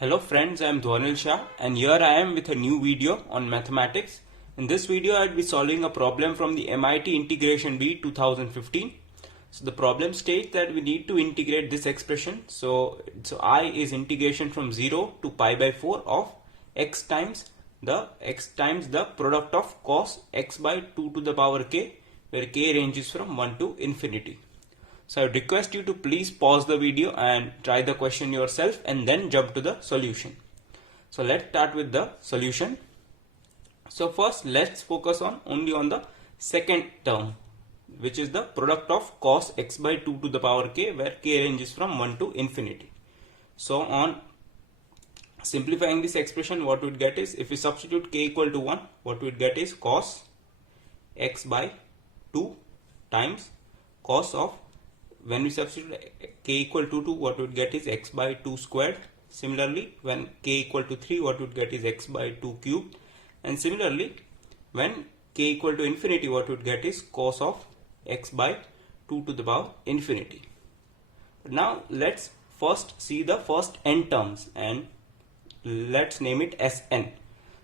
Hello friends, I am Dhwanil Shah and here I am with a new video on mathematics. In this video I will be solving a problem from the MIT Integration Bee 2015. So the problem states that we need to integrate this expression. So I is integration from 0 to pi by 4 of x times the product of cos x by 2 to the power k, where k ranges from 1 to infinity. So I would request you to please pause the video and try the question yourself and then jump to the solution. So let's start with the solution. So first let's focus only on the second term, which is the product of cos x by 2 to the power k, where k ranges from 1 to infinity. So on simplifying this expression, what we would get is, if we substitute k equal to 1, what we would get is cos x by 2 times cos of, when we substitute k equal to 2, what we would get is x by 2 squared. Similarly, when k equal to 3, what we would get is x by 2 cubed. And similarly, when k equal to infinity, what we would get is cos of x by 2 to the power infinity. Now let's first see the first n terms and let's name it Sn.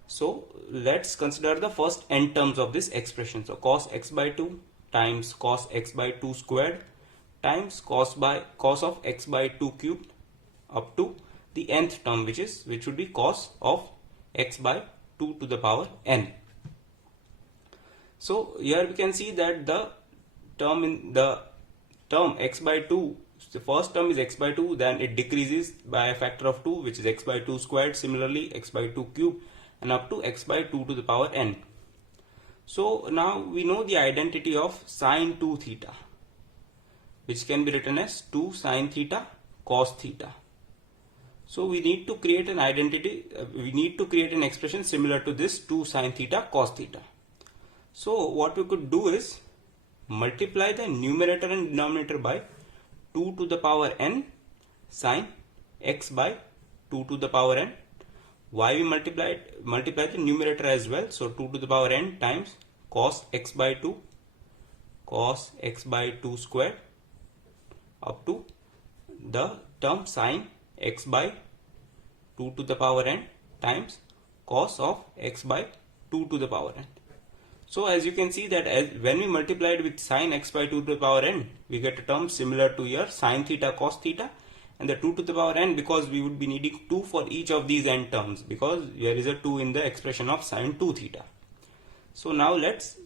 So let's consider the first n terms of this expression. So cos x by 2 times cos x by 2 squared times cos of x by 2 cubed up to the nth term, which would be cos of x by 2 to the power n. So here we can see that the term x by 2, the first term is x by 2, then it decreases by a factor of 2, which is x by 2 squared, similarly x by 2 cubed, and up to x by 2 to the power n. So now we know the identity of sine 2 theta, which can be written as 2 sine theta cos theta. So we need to create an an expression similar to this 2 sine theta cos theta. So what we could do is multiply the numerator and denominator by 2 to the power n sine x by 2 to the power n. Why we multiply the numerator as well? So 2 to the power n times cos x by 2 squared up to the term sine x by 2 to the power n times cos of x by 2 to the power n. So as you can see that when we multiply it with sine x by 2 to the power n, we get a term similar to here sine theta cos theta, and the 2 to the power n, because we would be needing 2 for each of these n terms, because there is a 2 in the expression of sine 2 theta. So now let's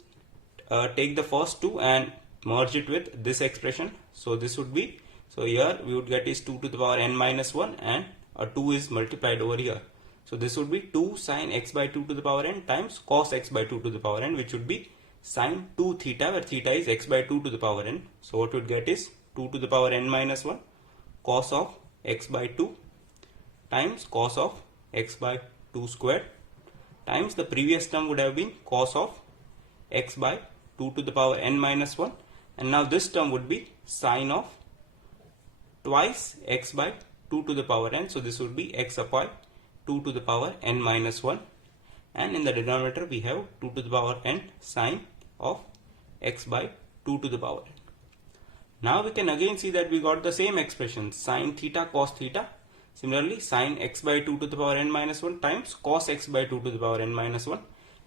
take the first 2 and merge it with this expression. So this would be, so here we would get is 2 to the power n minus 1 and a 2 is multiplied over here. So this would be 2 sine x by 2 to the power n times cos x by 2 to the power n, which would be sine 2 theta, where theta is x by 2 to the power n. So what we would get is 2 to the power n minus 1 cos of x by 2 times cos of x by 2 squared times the previous term would have been cos of x by 2 to the power n minus 1, and now this term would be sine of twice x by 2 to the power n. So this would be x upon 2 to the power n minus 1, and in the denominator we have 2 to the power n sine of x by 2 to the power n. Now we can again see that we got the same expression sine theta cos theta. Similarly, sine x by 2 to the power n minus 1 times cos x by 2 to the power n minus 1.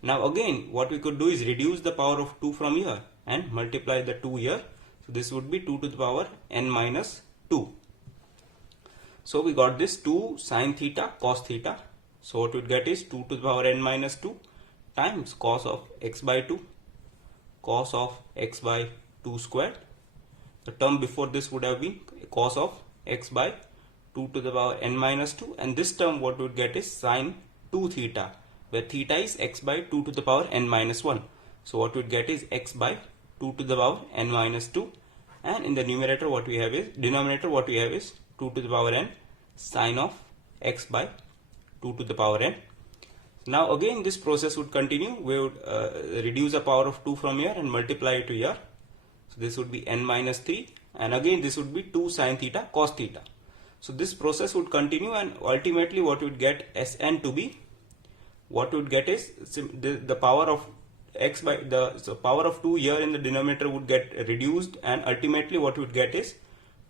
Now again what we could do is reduce the power of 2 from here and multiply the 2 here. So this would be 2 to the power n minus 2. So we got this 2 sine theta cos theta. So what we would get is 2 to the power n minus 2 times cos of x by 2 cos of x by 2 squared. The term before this would have been cos of x by 2 to the power n minus 2, and this term what we would get is sine 2 theta, where theta is x by 2 to the power n minus 1. So what we would get is x by 2 to the power n minus 2, and in the denominator what we have is 2 to the power n sine of x by 2 to the power n. Now again this process would continue. We would reduce the power of 2 from here and multiply it to here. So this would be n minus 3, and again this would be 2 sine theta cos theta. So this process would continue, and ultimately what we would get Sn to be, what we would get is the power of x by the power of 2 here in the denominator would get reduced, and ultimately what we would get is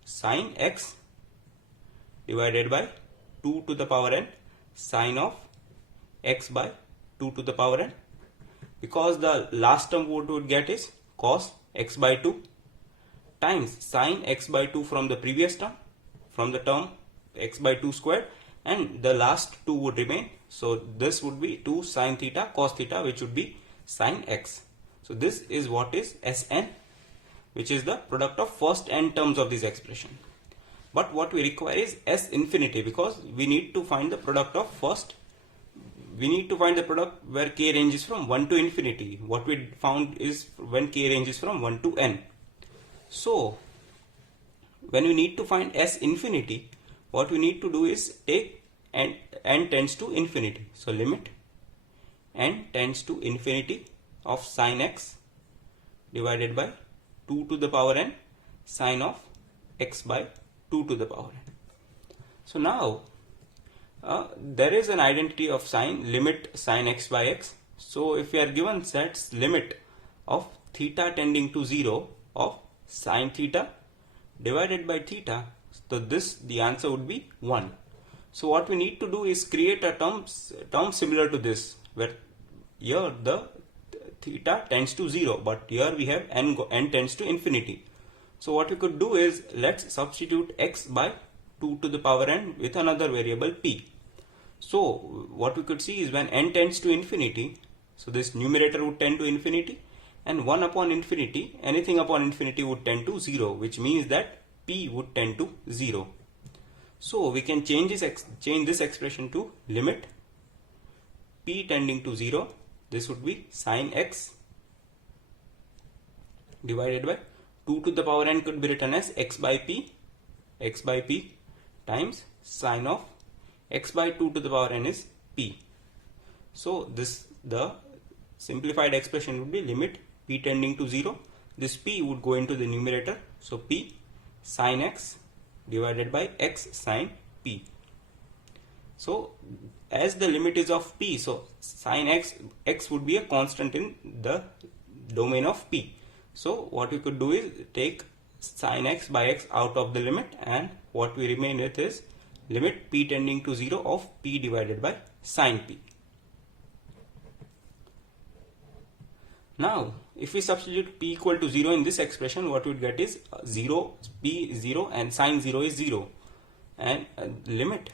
sine x divided by 2 to the power n sine of x by 2 to the power n, because the last term what we would get is cos x by 2 times sine x by 2 from the previous term, from the term x by 2 squared, and the last 2 would remain. So this would be 2 sine theta cos theta, which would be sine x. So this is what is Sn, which is the product of first n terms of this expression. But what we require is S infinity, because we need to find the product of first. We need to find the product where k ranges from 1 to infinity. What we found is when k ranges from 1 to n. So when we need to find S infinity, what we need to do is take n tends to infinity. So limit n tends to infinity of sine x divided by 2 to the power n sine of x by 2 to the power n. So now there is an identity of sine, limit sine x by x. So if we are given sets limit of theta tending to 0 of sine theta divided by theta, so the answer would be 1. So what we need to do is create a term similar to this, where here the theta tends to 0, but here we have n tends to infinity. So what we could do is, let's substitute x by 2 to the power n with another variable p. So what we could see is when n tends to infinity, so this numerator would tend to infinity, and 1 upon infinity, anything upon infinity would tend to 0, which means that p would tend to 0. So we can change this expression to limit p tending to 0. This would be sine x divided by 2 to the power n could be written as x by p times sine of x by 2 to the power n is p. So the simplified expression would be limit p tending to 0. This p would go into the numerator. So p sine x divided by x sine p. So as the limit is of p, so sine x would be a constant in the domain of p. So what we could do is take sine x by x out of the limit, and what we remain with is limit p tending to 0 of p divided by sine p. Now if we substitute p equal to 0 in this expression, what we would get is 0, p 0, and sine 0 is 0, and limit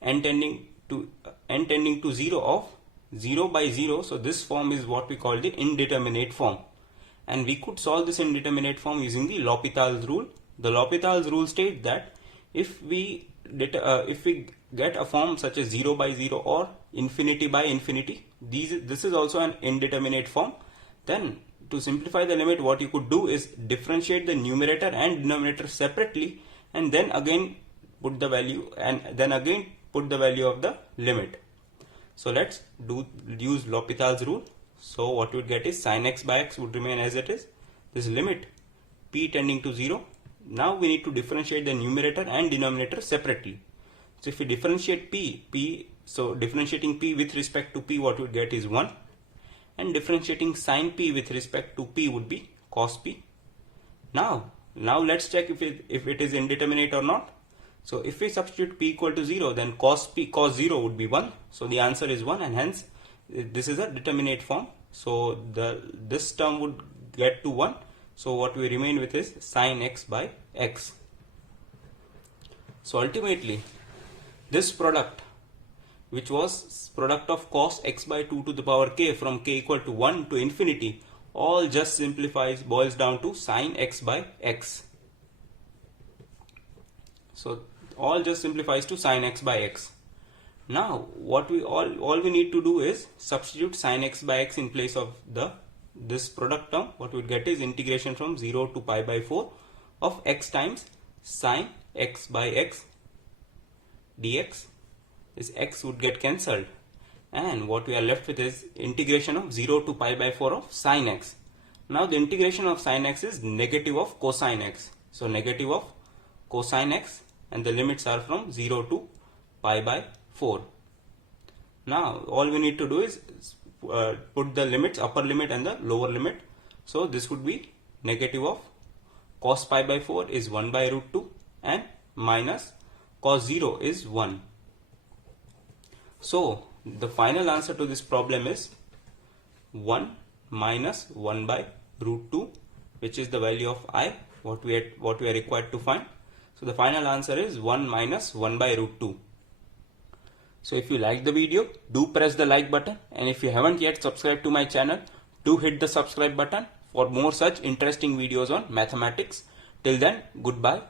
n tending to 0 of 0 by 0. So this form is what we call the indeterminate form, and we could solve this indeterminate form using the L'Hopital's rule. The L'Hopital's rule states that if we get a form such as 0 by 0 or infinity by infinity, this is also an indeterminate form, then to simplify the limit, what you could do is differentiate the numerator and denominator separately, and then again put the value of the limit. So let's use L'Hopital's rule. So what we would get is sine x by x would remain as it is. This limit p tending to 0. Now we need to differentiate the numerator and denominator separately. So if we differentiate so differentiating p with respect to p, what we would get is 1, and differentiating sine p with respect to p would be cos p. Now let's check if it is indeterminate or not. So if we substitute p equal to 0, then cos 0 would be 1. So the answer is 1, and hence this is a determinate form. So this term would get to 1. So what we remain with is sine x by x. So ultimately this product, which was product of cos x by 2 to the power k from k equal to 1 to infinity, all just boils down to sine x by x. So all just simplifies to sine x by x. Now what all we need to do is substitute sine x by x in place of this product term. What we would get is integration from 0 to pi by 4 of x times sine x by x dx. This x would get cancelled, and what we are left with is integration of 0 to pi by 4 of sine x. Now the integration of sine x is negative of cosine x. So negative of cosine x, and the limits are from 0 to pi by 4. Now all we need to do is put the limits, upper limit and the lower limit. So this would be negative of cos pi by 4 is 1 by root 2, and minus cos 0 is 1. So the final answer to this problem is 1 minus 1 by root 2, which is the value of I, what we are required to find. So the final answer is 1 minus 1 by root 2. So if you like the video, do press the like button, and if you haven't yet subscribed to my channel, do hit the subscribe button for more such interesting videos on mathematics. Till then, goodbye.